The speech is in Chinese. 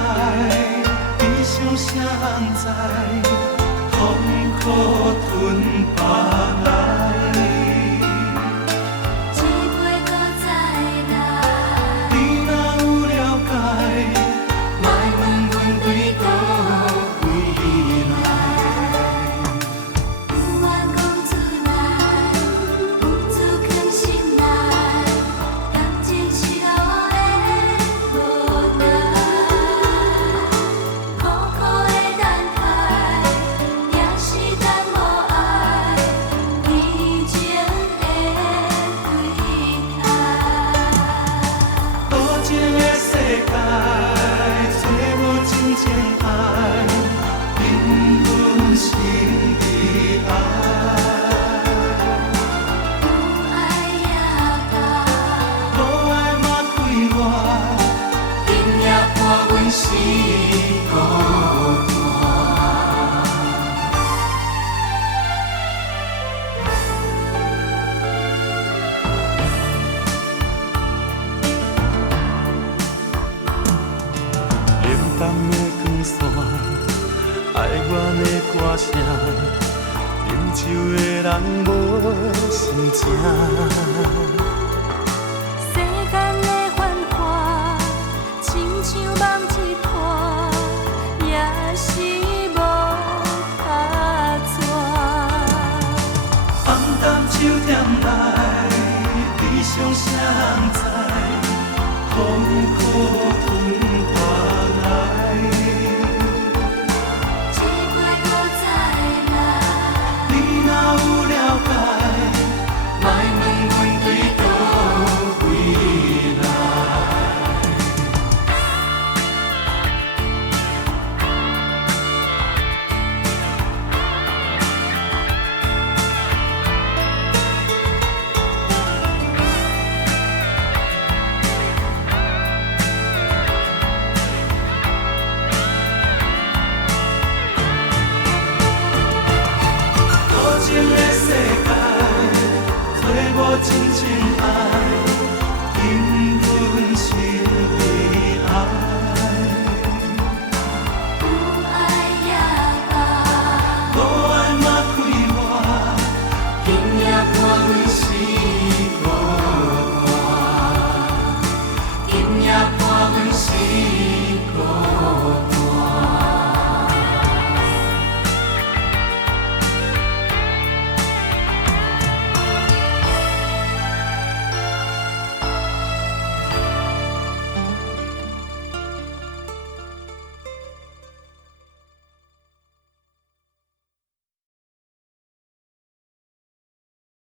爱，悲伤谁人知？痛苦吞腹来。只袂搁再来。你若有了解，莫问阮对倒位来。不愿讲出来，不住藏心内，感情是路的无奈，苦苦的等待，也是等无爱，悲情的对待。多情的世界，找无真情爱，因阮心里爱。有爱也到，无爱莫开我，今夜伴阮是孤单。冷淡的光线，爱阮的歌声，饮酒的人无心情。世间的繁华，亲像梦